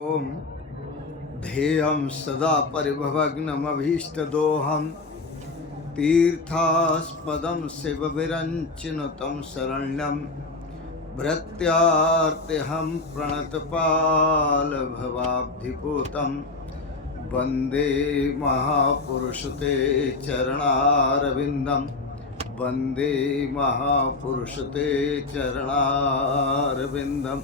ओम ध्येयं सदा परिभवग्नमभीष्टदोहं तीर्थास्पदं शिवविरञ्चिनुतं शरण्यं भृत्यार्तिहं प्रणतपालभवाब्धिपूतं वन्दे महापुरुषते चरणारविन्दं वन्दे महापुरुषते चरणारविन्दम्।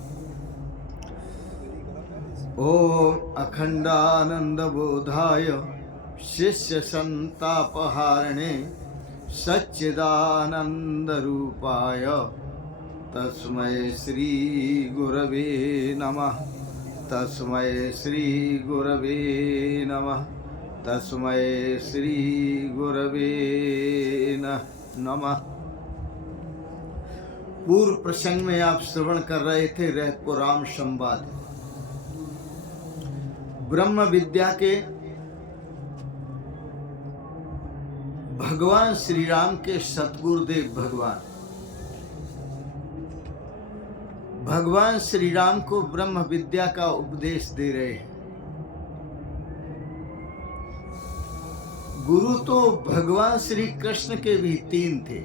ओम अखंडानंदबोधाय शिष्यसंतापहारिणे सच्चिदानंदरूपाय तस्मै श्री गुरवे नमः। तस्मै श्री गुरवे नमः। तस्मै श्री गुरवे नमः। पूर्व प्रसंग में आप श्रवण कर रहे थे रहपुराम संवाद। ब्रह्म विद्या के भगवान श्री राम के सतगुरुदेव भगवान श्री राम को ब्रह्म विद्या का उपदेश दे रहे हैं। गुरु तो भगवान श्री कृष्ण के भी तीन थे।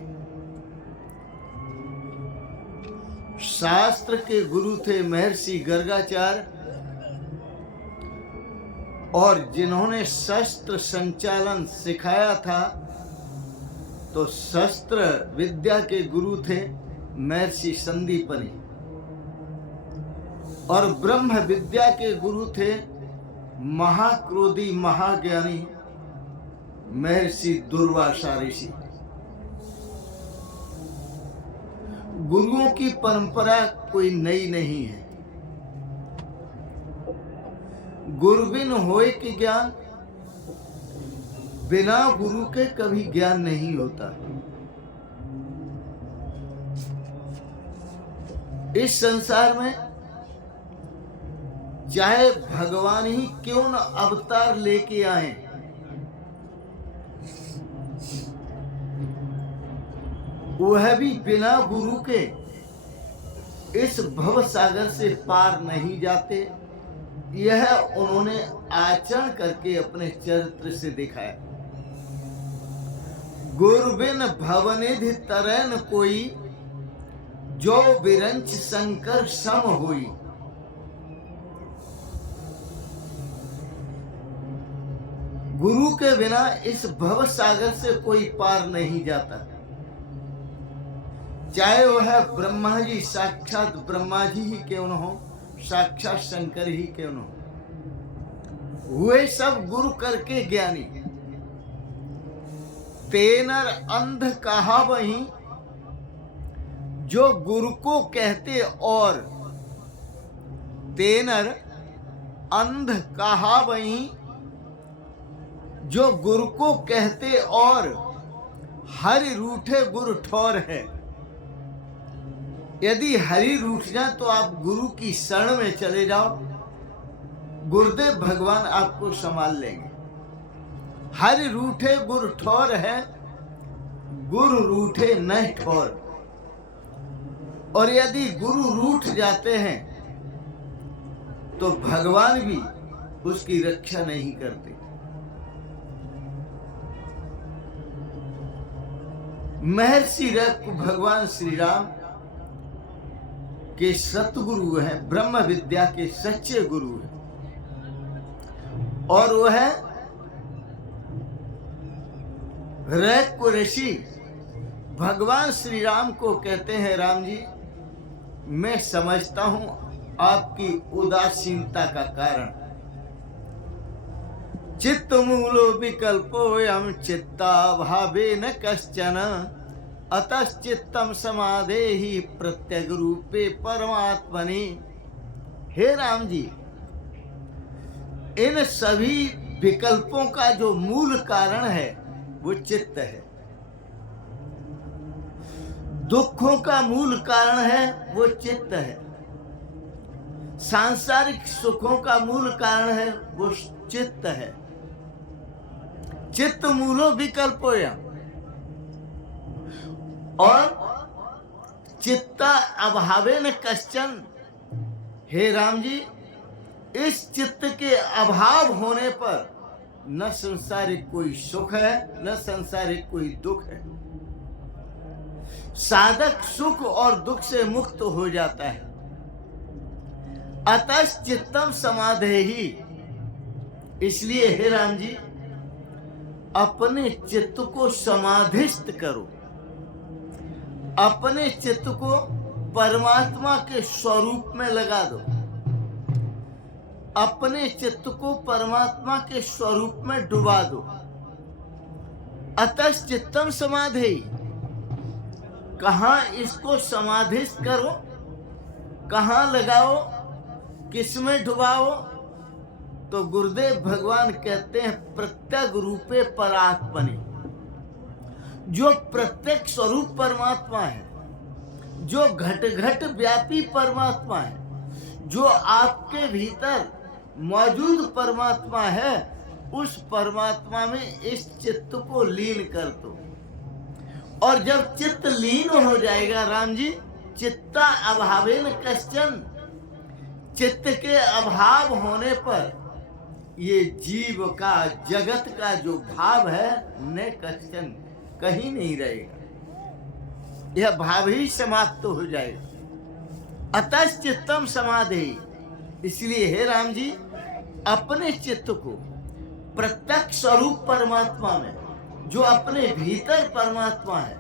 शास्त्र के गुरु थे महर्षि गर्गाचार्य, और जिन्होंने शस्त्र संचालन सिखाया था तो शस्त्र विद्या के गुरु थे महर्षि संदीपनी, और ब्रह्म विद्या के गुरु थे महाक्रोधी महाज्ञानी महर्षि दुर्वासा ऋषि। गुरुओं की परंपरा कोई नई नहीं है। गुरुबिन होए कि ज्ञान, बिना गुरु के कभी ज्ञान नहीं होता। इस संसार में चाहे भगवान ही क्यों न अवतार लेके आए, वह भी बिना गुरु के इस भव सागर से पार नहीं जाते। यह उन्होंने आचरण करके अपने चरित्र से दिखाया। गुरबिन भवनिधि तरैन कोई, जो विरंच शंकर सम होई। गुरु के बिना इस भव सागर से कोई पार नहीं जाता। चाहे वह ब्रह्मा जी, साक्षात ब्रह्मा जी ही क्यों न हो, साक्षात शंकर ही क्यों न हो, हुए सब गुरु करके ज्ञानी। तेनर अंध कहा वही, जो गुरु को कहते और तेनर अंध कहा वही, जो गुरु को कहते और हरि रूठे गुरु ठौर है। यदि हरि रूठ जाए तो आप गुरु की शरण में चले जाओ, गुरुदेव भगवान आपको संभाल लेंगे। हरि रूठे गुरु ठौर है, गुरु रूठे न ठौर। और यदि गुरु रूठ जाते हैं तो भगवान भी उसकी रक्षा नहीं करते। महर्षि भगवान श्री राम के सतगुरु हैं, ब्रह्म विद्या के सच्चे गुरु हैं, और वह रैक ऋषि भगवान श्री राम को कहते हैं, राम जी मैं समझता हूं आपकी उदासीनता का कारण। चित्त मूलो विकल्पोयम चित्ता भावे न कश्चन, अतश्चित्तम समाधेहि प्रत्यग रूपे परमात्मनि। हे राम जी, इन सभी विकल्पों का जो मूल कारण है वो चित्त है। दुखों का मूल कारण है वो चित्त है। सांसारिक सुखों का मूल कारण है वो चित्त है। चित्त मूलो विकल्पोयम, और चित्ता अभावे न कश्चन। हे राम जी, इस चित्त के अभाव होने पर न संसारिक कोई सुख है, न संसारिक कोई दुख है। साधक सुख और दुख से मुक्त हो जाता है। अतः चित्तम समाधे ही। इसलिए हे राम जी, अपने चित्त को समाधिस्थ करो, अपने चित्त को परमात्मा के स्वरूप में लगा दो, अपने चित्त को परमात्मा के स्वरूप में डुबा दो। अतः चित्तम समाधि। कहां इसको समाधिस्थ करो, कहां लगाओ, किसमें डुबाओ? तो गुरुदेव भगवान कहते हैं प्रत्यक रूपे परात्मनि। जो प्रत्यक्ष स्वरूप परमात्मा है, जो घट घट व्यापी परमात्मा है, जो आपके भीतर मौजूद परमात्मा है, उस परमात्मा में इस चित्त को लीन कर दो। और जब चित्त लीन हो जाएगा राम जी, चित्ता अभावेन कश्चन, चित्त के अभाव होने पर ये जीव का, जगत का जो भाव है न कश्चन, कहीं नहीं रहेगा। यह भाव ही समाप्त हो जाएगा। अतः चित्तम समाधि। इसलिए हे राम जी, अपने चित्त को प्रत्यक्ष स्वरूप परमात्मा में, जो अपने भीतर परमात्मा है,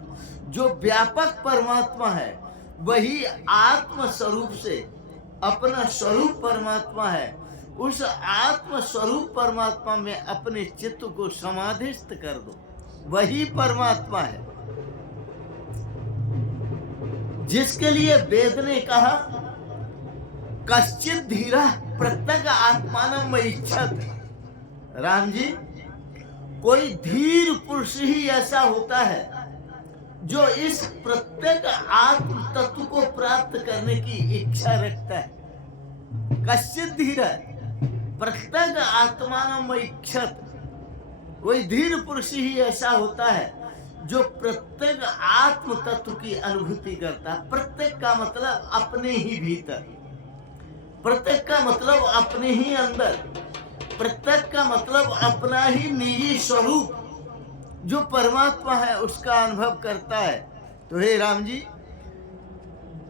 जो व्यापक परमात्मा है, वही आत्म स्वरूप से अपना स्वरूप परमात्मा है, उस आत्म स्वरूप परमात्मा में अपने चित्त को समाधिस्थ कर दो। वही परमात्मा है जिसके लिए वेद ने कहा कश्चित धीरा प्रत्यक आत्मानम इच्छत। राम जी, कोई धीर पुरुष ही ऐसा होता है जो इस प्रत्येक आत्म तत्व को प्राप्त करने की इच्छा रखता है। कश्चित धीर प्रत्येक आत्मानम इच्छत। कोई धीर पुरुष ही ऐसा होता है जो प्रत्येक आत्म तत्व की अनुभूति करता है। प्रत्येक का मतलब अपने ही भीतर, प्रत्येक का मतलब अपने ही अंदर, प्रत्येक का मतलब अपना ही निजी स्वरूप जो परमात्मा है उसका अनुभव करता है। तो हे राम जी,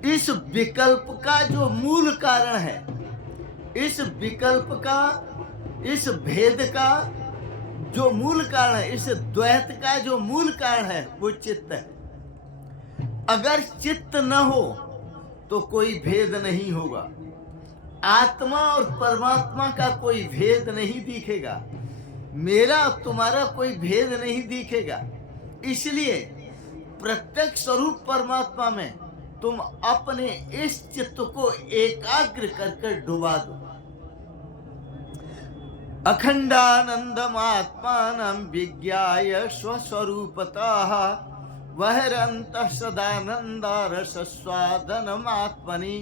इस विकल्प का जो मूल कारण है, इस विकल्प का, इस भेद का जो मूल कारण है, इस द्वैत का जो मूल कारण है, वो चित्त है। अगर चित्त न हो तो कोई भेद नहीं होगा। आत्मा और परमात्मा का कोई भेद नहीं दिखेगा, मेरा तुम्हारा कोई भेद नहीं दिखेगा। इसलिए प्रत्यक्ष स्वरूप परमात्मा में तुम अपने इस चित्त को एकाग्र करके डुबा दो। अखंडानंदम आत्मानं विज्ञाय स्वस्वरूपतः वहरन्तः सदानंदा रसस्वादनम आत्मनि।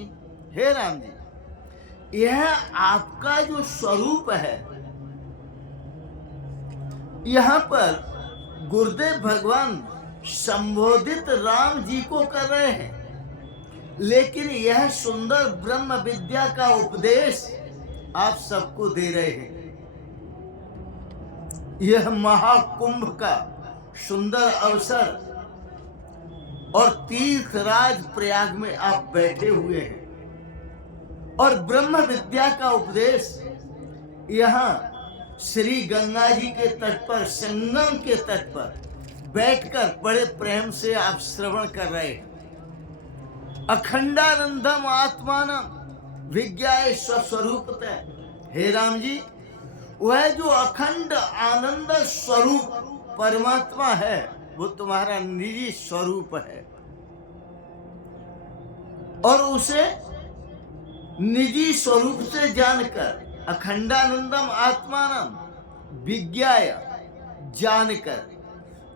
हे राम जी, यह आपका जो स्वरूप है, यहाँ पर गुरुदेव भगवान संबोधित राम जी को कर रहे हैं, लेकिन यह सुंदर ब्रह्म विद्या का उपदेश आप सबको दे रहे हैं। यह महाकुंभ का सुंदर अवसर और तीर्थराज प्रयाग में आप बैठे हुए हैं और ब्रह्म विद्या का उपदेश यहाँ श्री गंगा जी के तट पर, संगम के तट पर बैठकर बड़े प्रेम से आप श्रवण कर रहे हैं। अखंडानंदम आत्मानम विज्ञाय स्वस्वरूपतः। हे राम जी, वह जो अखंड आनंद स्वरूप परमात्मा है, वो तुम्हारा निजी स्वरूप है और उसे निजी स्वरूप से जानकर, अखंडानंदम आत्मानम विज्ञाय जानकर,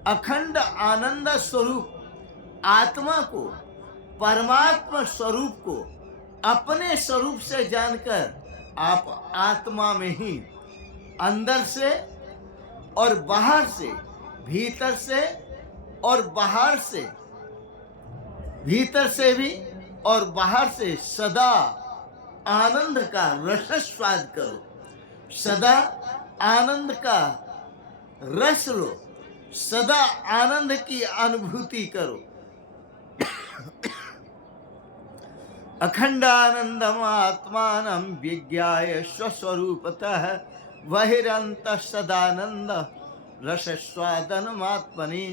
अखंड आनंद स्वरूप आत्मा को, परमात्मा स्वरूप को अपने स्वरूप से जानकर आप आत्मा में ही अंदर से और बाहर से, भीतर से और बाहर से, भीतर से भी और बाहर से सदा आनंद का रस स्वाद करो, सदा आनंद का रस लो, सदा आनंद की अनुभूति करो। अखंडानंदम आत्मानं विज्ञाय स्वस्वरूपतः बहिरंतः सदानंद रसस्वादनमात्मनि।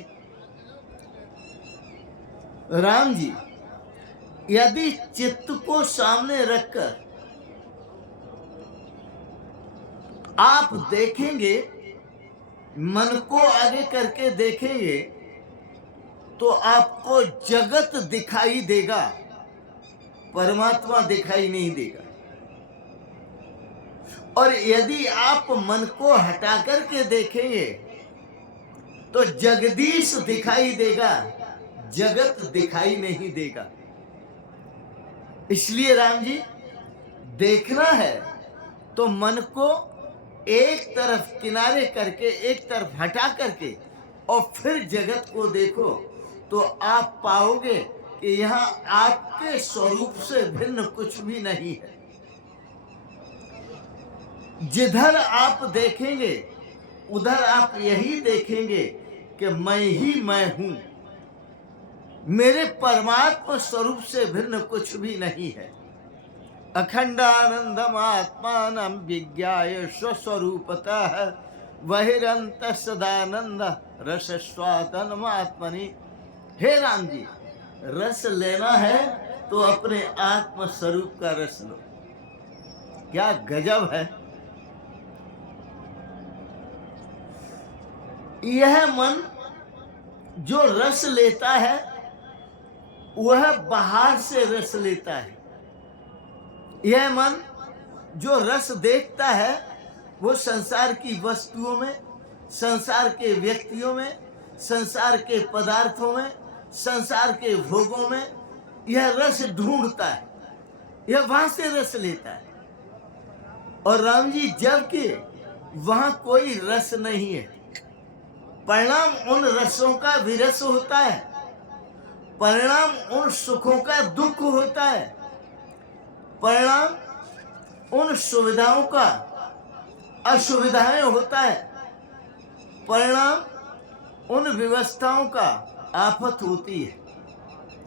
राम जी, यदि चित्त को सामने रखकर आप देखेंगे, मन को आगे करके देखेंगे, तो आपको जगत दिखाई देगा, परमात्मा दिखाई नहीं देगा। और यदि आप मन को हटा करके देखेंगे तो जगदीश दिखाई देगा, जगत दिखाई नहीं देगा। इसलिए राम जी, देखना है तो मन को एक तरफ किनारे करके, एक तरफ हटा करके और फिर जगत को देखो, तो आप पाओगे कि यहाँ आपके स्वरूप से भिन्न कुछ भी नहीं है। जिधर आप देखेंगे उधर आप यही देखेंगे कि मैं ही मैं हूं, मेरे परमात्मा स्वरूप से भिन्न कुछ भी नहीं है। अखंडानंदम आत्मानं विज्ञाय स्वस्वरूपतः बहिरंतः सदानंद रसस्वादनमात्मनि। हे राम जी, रस लेना है तो अपने आत्म स्वरूप का रस लो। क्या गजब है! यह मन जो रस लेता है वह बाहर से रस लेता है। यह मन जो रस देखता है वो संसार की वस्तुओं में, संसार के व्यक्तियों में, संसार के पदार्थों में, संसार के भोगों में यह रस ढूंढता है, यह वहां से रस लेता है। और राम जी, जबकि वहां कोई रस नहीं है, परिणाम उन रसों का विरस होता है, परिणाम उन सुखों का दुख होता है, परिणाम उन सुविधाओं का असुविधाएं होता है, परिणाम उन व्यवस्थाओं का आफत होती है।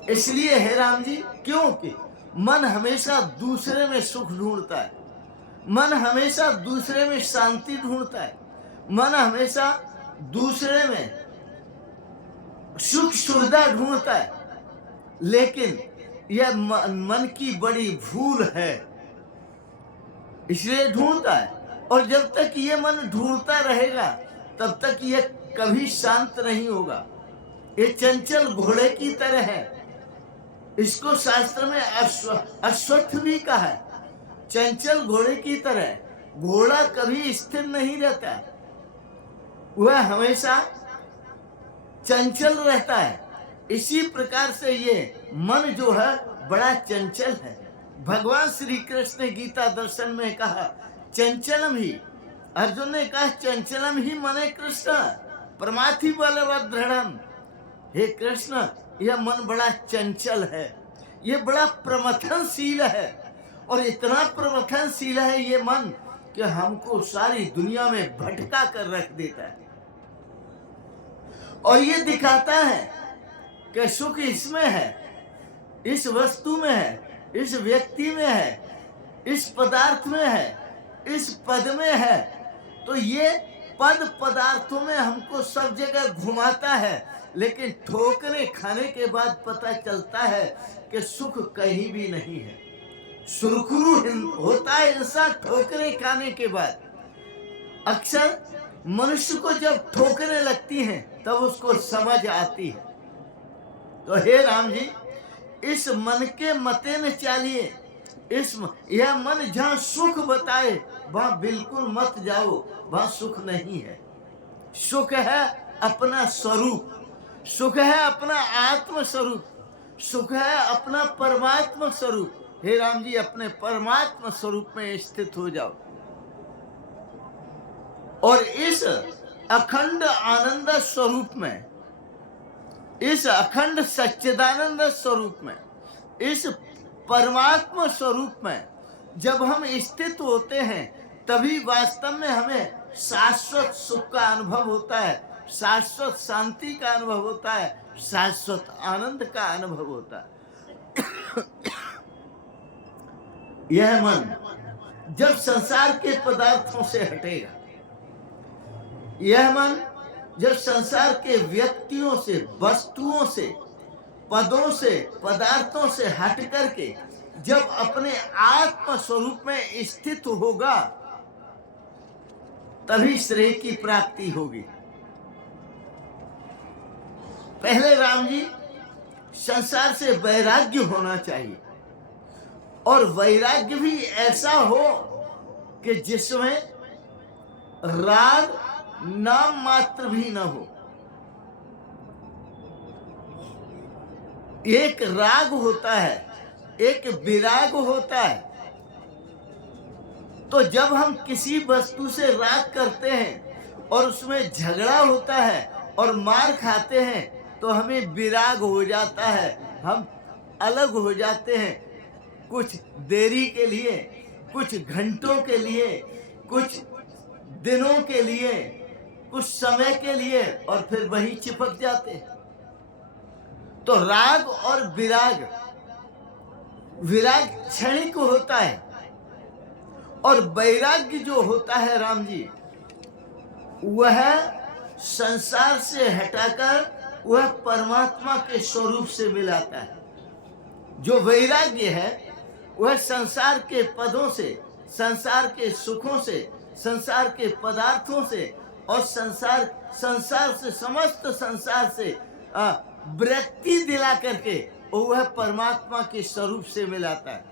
इसलिए हे राम जी, क्योंकि मन हमेशा दूसरे में सुख ढूंढता है, मन हमेशा दूसरे में शांति ढूंढता है, मन हमेशा दूसरे में सुख सुविधा ढूंढता है। लेकिन यह मन की बड़ी भूल है, इसलिए ढूंढता है। और जब तक ये मन ढूंढता रहेगा तब तक यह कभी शांत नहीं होगा। ये चंचल घोड़े की तरह है। इसको शास्त्र में अश्वत्थ भी कहा है। चंचल घोड़े की तरह घोड़ा कभी स्थिर नहीं रहता, वह हमेशा चंचल रहता है। इसी प्रकार से ये मन जो है बड़ा चंचल है। भगवान श्री कृष्ण ने गीता दर्शन में कहा चंचलम ही, अर्जुन ने कहा चंचलम ही मने कृष्ण प्रमाथि बलवत् दृढ़म। हे कृष्ण, यह मन बड़ा चंचल है, ये बड़ा प्रमथनशील है, और इतना प्रमथनशील है ये मन कि हमको सारी दुनिया में भटका कर रख देता है। और ये दिखाता है कि सुख इसमें है, इस वस्तु में है, इस व्यक्ति में है, इस पदार्थ में है, इस पद में है। तो ये पद पदार्थों में हमको सब जगह घुमाता है, लेकिन ठोकरे खाने के बाद पता चलता है कि सुख कहीं भी नहीं है। सुरखुरु होता है इंसान ठोकरे खाने के बाद। अक्सर मनुष्य को जब ठोकरें लगती हैं तब उसको समझ आती है। तो हे राम जी, इस मन के मते न चालिए। यह मन जहाँ सुख बताए वहां बिल्कुल मत जाओ, वहां सुख नहीं है। सुख है अपना स्वरूप, सुख है अपना आत्म स्वरूप, सुख है अपना परमात्मा स्वरूप। हे राम जी, अपने परमात्मा स्वरूप में स्थित हो जाओ और इस अखंड आनंद स्वरूप में, इस अखंड सच्चिदानंद स्वरूप में, इस परमात्मा स्वरूप में जब हम स्थित होते हैं तभी वास्तव में हमें शाश्वत सुख का अनुभव होता है, शाश्वत शांति का अनुभव होता है, शाश्वत आनंद का अनुभव होता है। यह मन जब संसार के पदार्थों से हटेगा, यह मन जब संसार के व्यक्तियों से, वस्तुओं से, पदों से, पदार्थों से हट करके जब अपने आत्म स्वरूप में स्थित होगा, तभी श्रेय की प्राप्ति होगी। पहले राम जी संसार से वैराग्य होना चाहिए, और वैराग्य भी ऐसा हो कि जिसमें राग नाम मात्र भी न हो। एक राग होता है, एक विराग होता है। तो जब हम किसी वस्तु से राग करते हैं और उसमें झगड़ा होता है और मार खाते हैं, तो हमें विराग हो जाता है, हम अलग हो जाते हैं, कुछ देरी के लिए, कुछ घंटों के लिए, कुछ दिनों के लिए, कुछ समय के लिए, और फिर वही चिपक जाते हैं। तो राग और विराग, विराग क्षणिक होता है, और वैराग्य जो होता है राम जी, वह संसार से हटाकर वह परमात्मा के स्वरूप से मिलाता है। जो वैराग्य है वह संसार के पदों से, संसार के सुखों से, संसार के पदार्थों से और संसार से, समस्त संसार से वृत्ति दिला करके वह परमात्मा के स्वरूप से मिलाता है।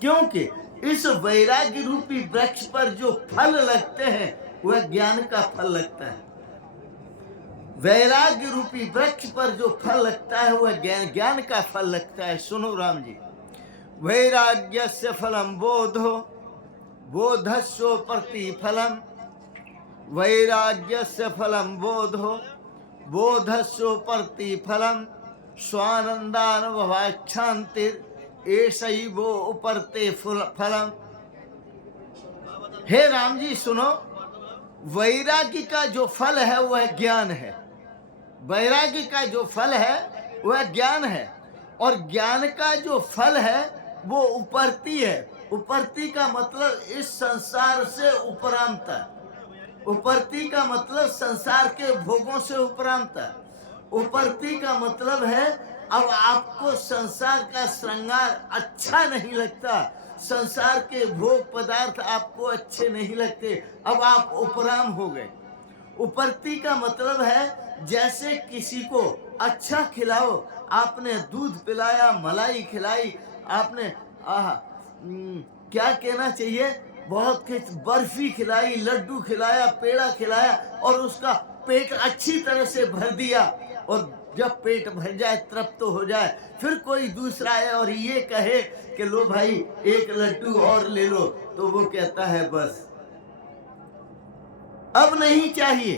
क्योंकि इस वैराग्य रूपी वृक्ष पर जो फल लगते हैं वह ज्ञान का फल लगता है। वैराग्य रूपी वृक्ष पर जो फल लगता है वह ज्ञान का फल लगता है। सुनो राम जी, वैराग्यस्य फलम बोधो, बोधस्यो प्रतिफलम, वैराग्यस्य फलम बोधो, बोधस्यो प्रतिफलम, स्वानंदानुभवाच्छांतिर एषैवो उपरते फलम। हे राम जी सुनो, वैराग्य का जो फल है वह ज्ञान है। वैराग्य का जो फल है वह ज्ञान है, और ज्ञान का जो फल है वो उपरती है। उपरती का मतलब इस संसार से उपरांत है। उपरती का मतलब संसार के भोगों से उपरांत है। उपरती का मतलब है अब आपको संसार का श्रृंगार अच्छा नहीं लगता, संसार के भोग पदार्थ आपको अच्छे नहीं लगते, अब आप उपराम हो गए। उपरती का मतलब है जैसे किसी को अच्छा खिलाओ, आपने दूध पिलाया, मलाई खिलाई, आपने क्या कहना चाहिए, बहुत कुछ, बर्फी खिलाई, लड्डू खिलाया, पेड़ा खिलाया, और उसका पेट अच्छी तरह से भर दिया, और जब पेट भर जाए, तृप्त तो हो जाए, फिर कोई दूसरा है और ये कहे कि लो भाई एक लड्डू और ले लो, तो वो कहता है बस अब नहीं चाहिए।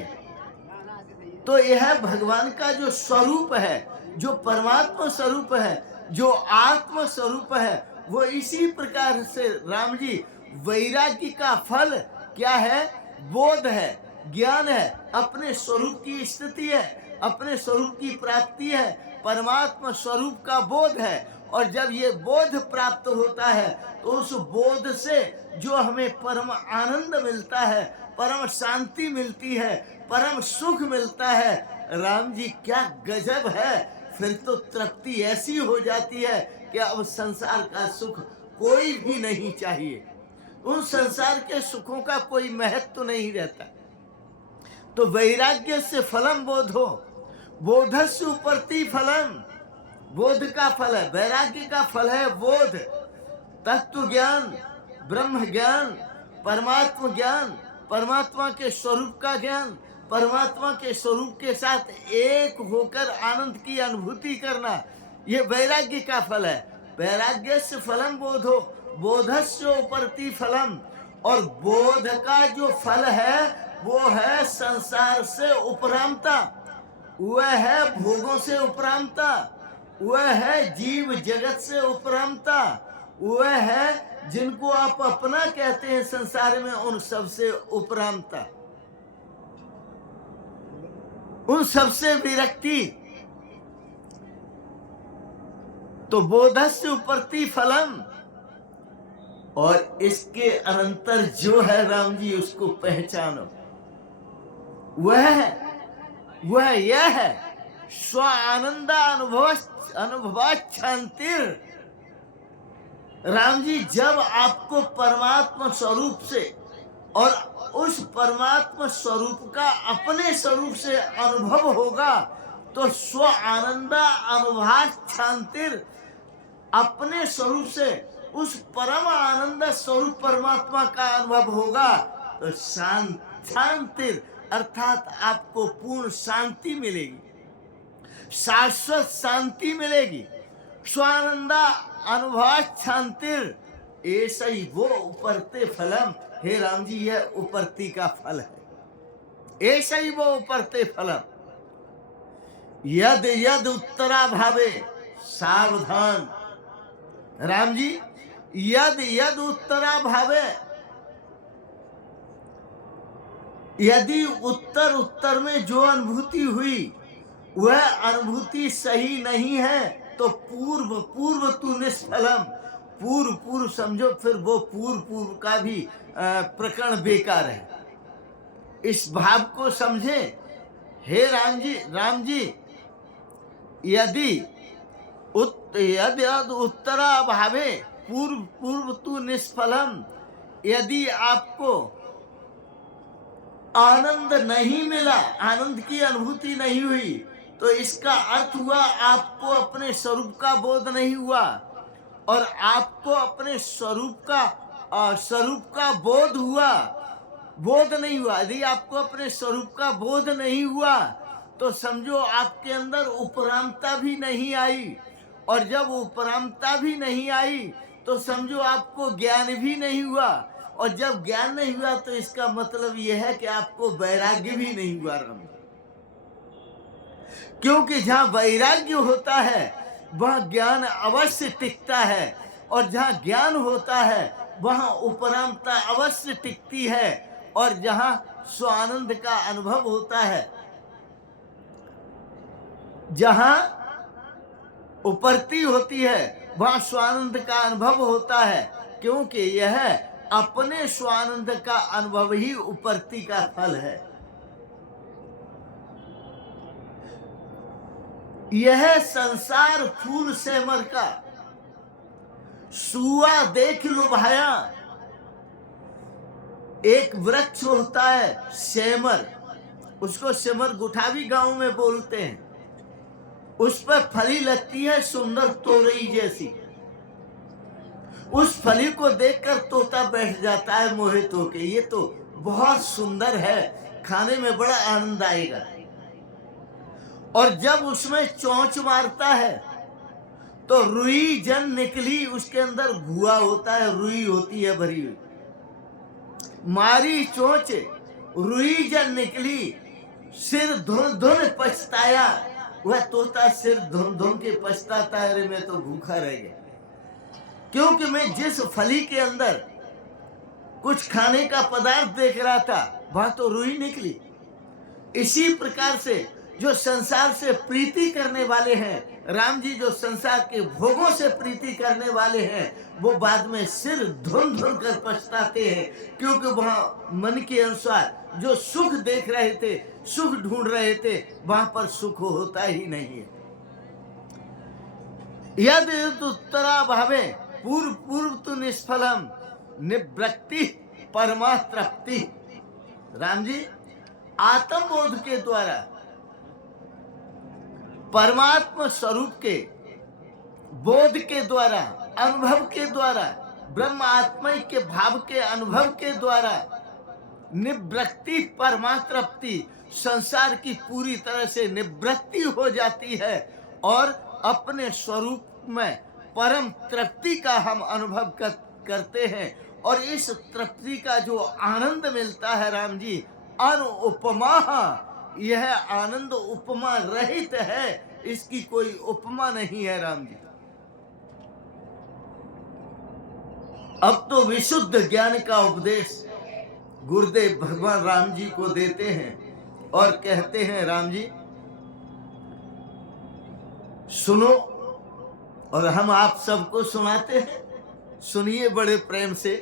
तो यह भगवान का जो स्वरूप है, जो परमात्मा स्वरूप है, जो आत्म स्वरूप है, वो इसी प्रकार से राम जी वैराग्य का फल क्या है? बोध है, ज्ञान है, अपने स्वरूप की स्थिति है, अपने स्वरूप की प्राप्ति है, परमात्मा स्वरूप का बोध है। और जब ये बोध प्राप्त होता है तो उस बोध से जो हमें परम आनंद मिलता है, परम शांति मिलती है, परम सुख मिलता है, राम जी क्या गजब है। फिर तो तृप्ति ऐसी हो जाती है कि अब संसार का सुख कोई भी नहीं चाहिए, उन संसार के सुखों का कोई महत्व नहीं रहता। तो वैराग्य से फलम बोधो, बोधस्य उपरति फलम, बोध का फल है, वैराग्य का फल है बोध, तत्व ज्ञान, ब्रह्म ज्ञान, परमात्मा ज्ञान, परमात्मा के स्वरूप का ज्ञान, परमात्मा के स्वरूप के साथ एक होकर आनंद की अनुभूति करना, ये वैराग्य का फल है। वैराग्यस्य फलम बोधो, बोधस्य उपरति फलम, और बोध का जो फल है वो है संसार से उपरामता, वह है भोगों से उपरामता, वह है जीव जगत से उपरामता, वह है जिनको आप अपना कहते हैं संसार में, उन सबसे उपरामता, उन सबसे विरक्ति। तो बोधस्य उपरति फलम, और इसके अनंतर जो है राम जी उसको पहचानो। वह यह है स्व आनंद अनुभवाच्छांतिर। राम जी, जब आपको परमात्मा स्वरूप से और उस परमात्मा स्वरूप का अपने स्वरूप से अनुभव होगा, तो स्व आनंद अनुभवाच्छांतिर, अपने स्वरूप से उस परम आनंद स्वरूप परमात्मा का अनुभव होगा, तो शांतिर अर्थात आपको पूर्ण शांति मिलेगी, शाश्वत शांति मिलेगी। स्वानंदा अनुभवाच्छांतिर ऐसा ही वो उपरते फलम। हे राम जी, यह उपरती का फल है, ऐसा ही वो उपरते फलम। यद यद उत्तरा भावे, सावधान राम जी, यद यद उत्तरा भावे, यदि उत्तर में जो अनुभूति हुई वह अनुभूति सही नहीं है, तो पूर्व तू निष्फलम, पूर्व समझो, फिर वो पूर्व का भी प्रकरण बेकार है। इस भाव को समझे। हे राम जी, यदि उत्तरा भावे पूर्व तू निष्फलम, यदि आपको आनंद नहीं मिला, आनंद की अनुभूति नहीं हुई, तो इसका अर्थ हुआ आपको अपने स्वरूप का बोध नहीं हुआ, और आपको अपने स्वरूप का बोध नहीं हुआ। यदि आपको अपने स्वरूप का बोध नहीं हुआ, तो समझो आपके अंदर उपरामता भी नहीं आई, और जब उपरामता भी नहीं आई, तो समझो आपको ज्ञान भी नहीं हुआ, और जब ज्ञान नहीं हुआ, तो इसका मतलब यह है कि आपको वैराग्य भी नहीं हुआ राम। क्योंकि जहां वैराग्य होता है वहां ज्ञान अवश्य टिकता है, और जहां ज्ञान होता है वहां उपरामता अवश्य टिकती है, और जहां स्वानंद का अनुभव होता है, जहां उपरती होती है, वहां स्वानंद का अनुभव होता है। क्योंकि यह अपने स्वानंद का अनुभव ही उपरती का फल है। यह संसार फूल सेमर का, सुआ देख लुभाया। एक वृक्ष होता है सेमर, उसको सेमर गुठा भी गांव में बोलते हैं। उस पर फली लगती है सुंदर तोरई जैसी। उस फली को देखकर तोता बैठ जाता है मोहित होके, ये तो बहुत सुंदर है, खाने में बड़ा आनंद आएगा। और जब उसमें चोंच मारता है तो रुई जन निकली, उसके अंदर भुआ होता है, रुई होती है भरी हुई। मारी चोंच रुई जन निकली, सिर धुन धुन पछताया। वह तोता सिर धुन धुन के पछताता है, अरे मैं तो भूखा रह गया, क्योंकि मैं जिस फली के अंदर कुछ खाने का पदार्थ देख रहा था वहां तो रुई निकली। इसी प्रकार से जो संसार से प्रीति करने वाले हैं राम जी, जो संसार के भोगों से प्रीति करने वाले हैं, वो बाद में सिर धुन धुन कर पछताते हैं, क्योंकि वहां मन के अनुसार जो सुख देख रहे थे, सुख ढूंढ रहे थे, वहां पर सुख होता ही नहीं है। यद उत्तरा भावे पूर्व तु निष्फलम, निवृत्ति परमातृप्ति। राम जी, आत्मबोध के द्वारा, परमात्मा स्वरूप के बोध के द्वारा, अनुभव के द्वारा, ब्रह्म आत्मा के भाव के अनुभव के द्वारा निवृत्ति परमातृप्ति, संसार की पूरी तरह से निवृत्ति हो जाती है, और अपने स्वरूप में परम तृप्ति का हम अनुभव करते हैं। और इस तृप्ति का जो आनंद मिलता है राम जी, अनुपमा, यह आनंद उपमा रहित है, इसकी कोई उपमा नहीं है राम जी। अब तो विशुद्ध ज्ञान का उपदेश गुरुदेव भगवान राम जी को देते हैं और कहते हैं, राम जी सुनो, और हम आप सबको सुनाते हैं, सुनिए बड़े प्रेम से।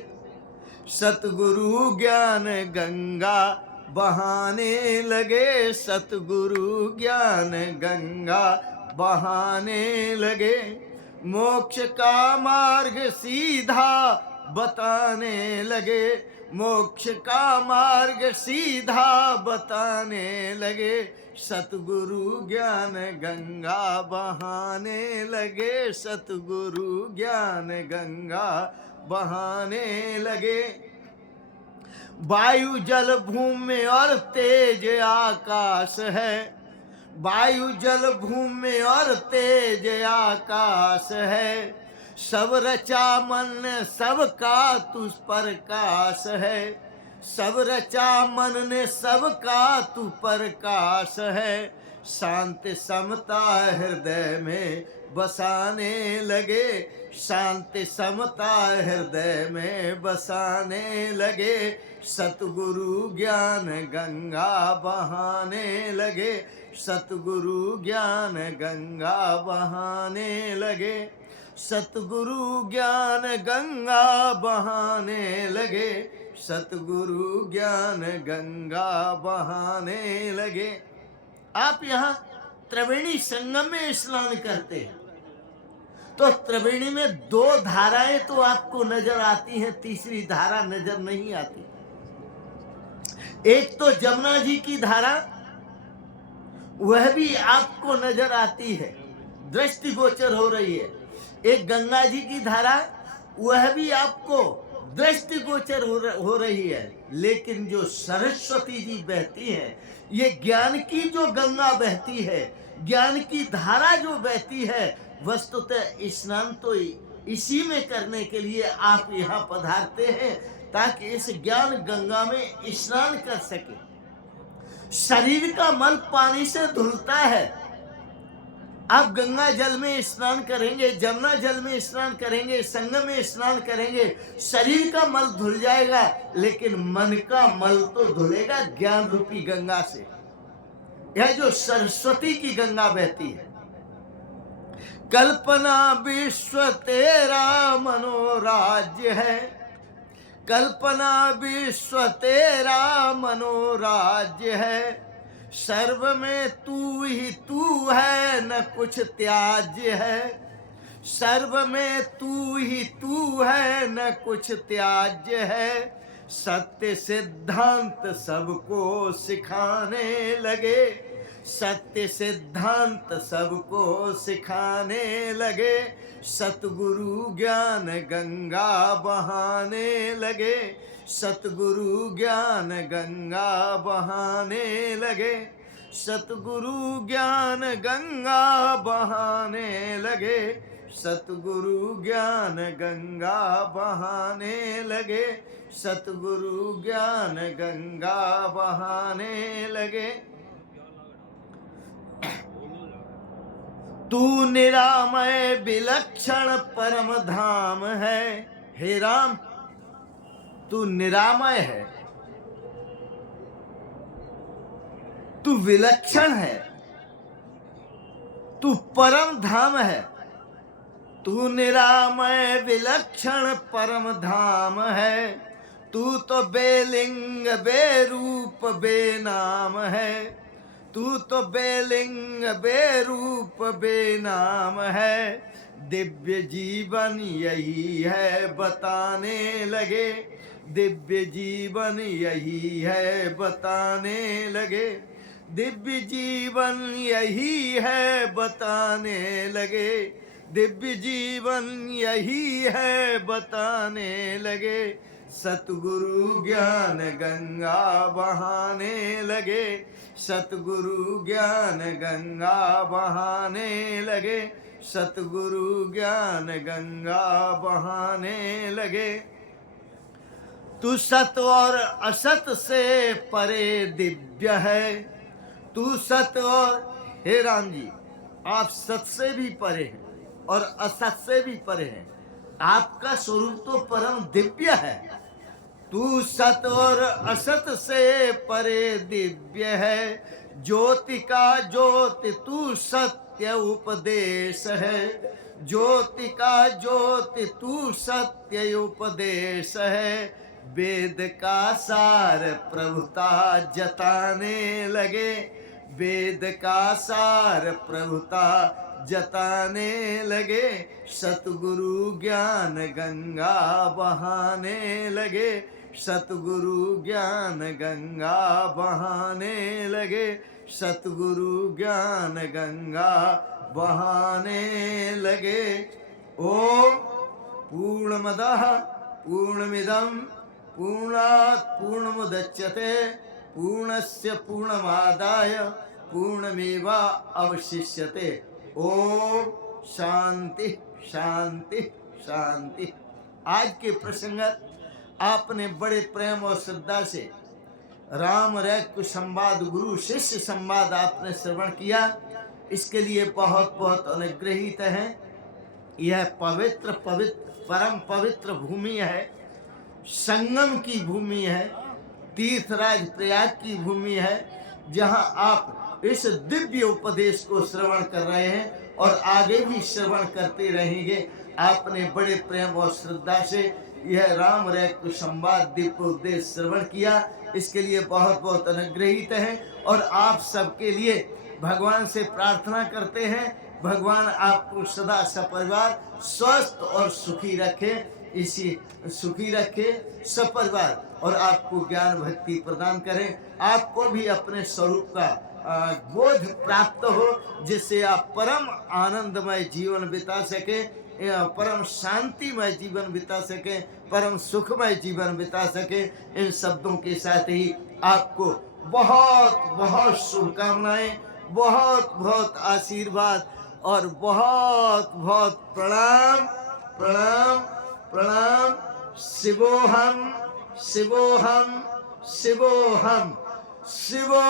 सतगुरु ज्ञान गंगा बहाने लगे, सतगुरु ज्ञान गंगा बहाने लगे, मोक्ष का मार्ग सीधा बताने लगे, मोक्ष का मार्ग सीधा बताने लगे, सतगुरु ज्ञान गंगा बहाने लगे, सतगुरु ज्ञान गंगा बहाने लगे। वायु जल भूमि और तेज आकाश है, वायु जल भूमि और तेज आकाश है, सब रचा मन सबका तुझ पर काश है, सब रचा मन ने सबका तू पर काश है, शांति समता हृदय में बसाने लगे, शांति समता हृदय में बसाने लगे, सतगुरु ज्ञान गंगा बहाने लगे, सतगुरु ज्ञान गंगा बहाने लगे, सतगुरु ज्ञान गंगा बहाने लगे, सतगुरु ज्ञान गंगा बहाने लगे। आप यहाँ त्रिवेणी संगम में स्नान करते हैं तो त्रिवेणी में दो धाराएं तो आपको नजर आती हैं, तीसरी धारा नजर नहीं आती। एक तो जमुना जी की धारा, वह भी आपको नजर आती है, दृष्टिगोचर हो रही है। एक गंगा जी की धारा, वह भी आपको दृष्टिगोचर हो रही है। लेकिन जो सरस्वती जी बहती है, ये ज्ञान की जो गंगा बहती है, ज्ञान की धारा जो बहती है, वस्तुतः स्नान तो इसी में करने के लिए आप यहाँ पधारते हैं, ताकि इस ज्ञान गंगा में स्नान कर सके। शरीर का मल पानी से धुलता है। आप गंगा जल में स्नान करेंगे, जमुना जल में स्नान करेंगे, संगम में स्नान करेंगे, शरीर का मल धुल जाएगा, लेकिन मन का मल तो धुलेगा ज्ञान रूपी गंगा से। यह जो सरस्वती की गंगा बहती है। कल्पना विश्व तेरा मनोराज्य है, कल्पना विश्व तेरा मनोराज्य है, सर्व में तू ही तू है न कुछ त्याज्य है, सर्व में तू ही तू है न कुछ त्याज्य है, सत्य सिद्धांत सबको सिखाने लगे, सत्य सिद्धांत सबको सिखाने लगे, सतगुरु ज्ञान गंगा बहाने लगे, सतगुरु ज्ञान गंगा बहाने लगे, सतगुरु ज्ञान गंगा बहाने लगे, सतगुरु ज्ञान गंगा बहाने लगे, सतगुरु ज्ञान गंगा बहाने लगे। तू निरामय विलक्षण परम धाम है, हे राम तू निरामय है, तू विलक्षण है, तू परम धाम है, तू निरामय विलक्षण परम धाम है, तू तो बेलिंग बेरूप बेनाम है, तू तो बेलिंग बेरूप बेनाम है, दिव्य जीवन यही है बताने लगे, दिव्य जीवन यही है बताने लगे, दिव्य जीवन यही है बताने लगे, दिव्य जीवन यही है बताने लगे, सतगुरु ज्ञान गंगा बहाने लगे, सतगुरु ज्ञान गंगा बहाने लगे, सतगुरु ज्ञान गंगा बहाने लगे। तू सत और असत से परे दिव्य है, तू सत और, हे राम जी आप सत से भी परे हैं और असत से भी परे हैं। आपका स्वरूप तो परम दिव्य है। तू सत और असत से परे दिव्य है। ज्योति का ज्योति तू सत्य उपदेश है। ज्योति का ज्योति तू सत्य उपदेश है। वेद का सार प्रभुता जताने लगे। वेद का सार प्रभुता जताने लगे। सतगुरु ज्ञान गंगा बहाने लगे। सतगुरु ज्ञान गंगा बहाने लगे। सतगुरु ज्ञान गंगा बहाने लगे। ओम पूर्णमदः पूर्णमिदं पूर्णात् पूर्णमुदच्यते पूर्णस्य पूर्णमादाय पूर्णमेवा अवशिष्यते। ओम शांति शांति शांति। आज के प्रसंग आपने बड़े प्रेम और श्रद्धा से राम रैक संवाद गुरु शिष्य संवाद आपने श्रवण किया, इसके लिए बहुत बहुत अनुग्रहित हैं। यह पवित्र पवित्र परम पवित्र भूमि है, संगम की भूमि है, तीर्थराज प्रयाग की भूमि है, जहां आप इस दिव्य उपदेश को श्रवण कर रहे हैं और आगे भी श्रवण करते रहेंगे। आपने बड़े प्रेम और श्रद्धा से यह राम रैक संवाद दिव्य उपदेश श्रवण किया, इसके लिए बहुत बहुत अनुग्रहित हैं। और आप सबके लिए भगवान से प्रार्थना करते हैं, भगवान आपको सदा सपरिवार स्वस्थ और सुखी रखे, इसी सुखी रखे सपरिवार, और आपको ज्ञान भक्ति प्रदान करें। आपको भी अपने स्वरूप का बोध प्राप्त हो, जिससे आप परम आनंदमय जीवन बिता सके, परम शांतिमय जीवन बिता सके, परम सुखमय जीवन बिता सके। इन शब्दों के साथ ही आपको बहुत बहुत शुभकामनाएं, बहुत बहुत आशीर्वाद और बहुत बहुत प्रणाम प्रणाम प्रणाम। शिवोहम शिवोहम शिवोहम शिवो